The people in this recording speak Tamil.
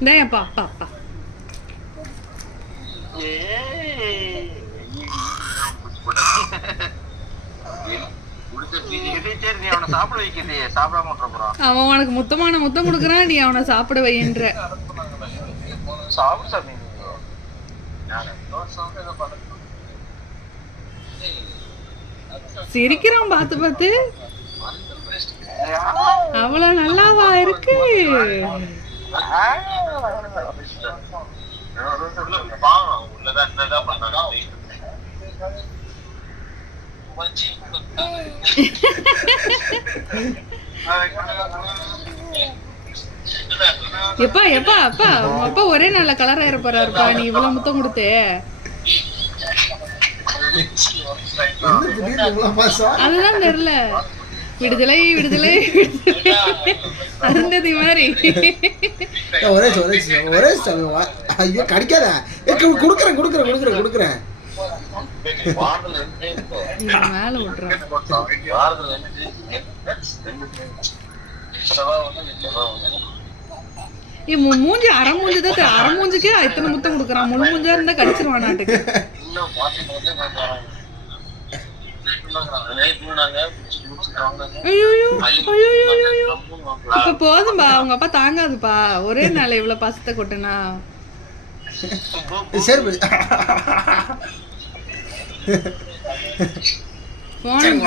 இந்தாப்பா அப்பா அப்பா. அவன் உனக்கு முத்தமான முத்தம் கொடுக்குறான், நீ அவனை சாப்பிட வைன்ற. சிரிக்கிறான் பார்த்து பார்த்து. அவ்வளவு நல்லாவா இருக்கு? எப்பா எப்பா அப்பா உங்க அப்பா ஒரே நல்ல கலரா இருப்பாருப்பா, நீ இவ்வளவு முத்தம் கொடுத்து. அதுதான் தெரியல. விடுதலை விடுதலை அருந்ததி மாதிரி. ஐயோ கடிக்காத, குடுக்குறேன் குடுக்குறேன் குடுக்குறேன் குடுக்குறேன். மேல விட்டுறேன். மூஞ்சி அரை மூஞ்சிதான், அரை மூஞ்சிக்கே இத்தனை முத்தம் கொடுக்குறான். முழு மூஞ்சா இருந்தா கடிச்சிருவான் நாட்டுக்கு. இப்ப போதும்பா, அவங்க அப்பா தாங்காதுப்பா ஒரே நாள் இவ்வளவு பாசத்தை கொட்டுனா. போன்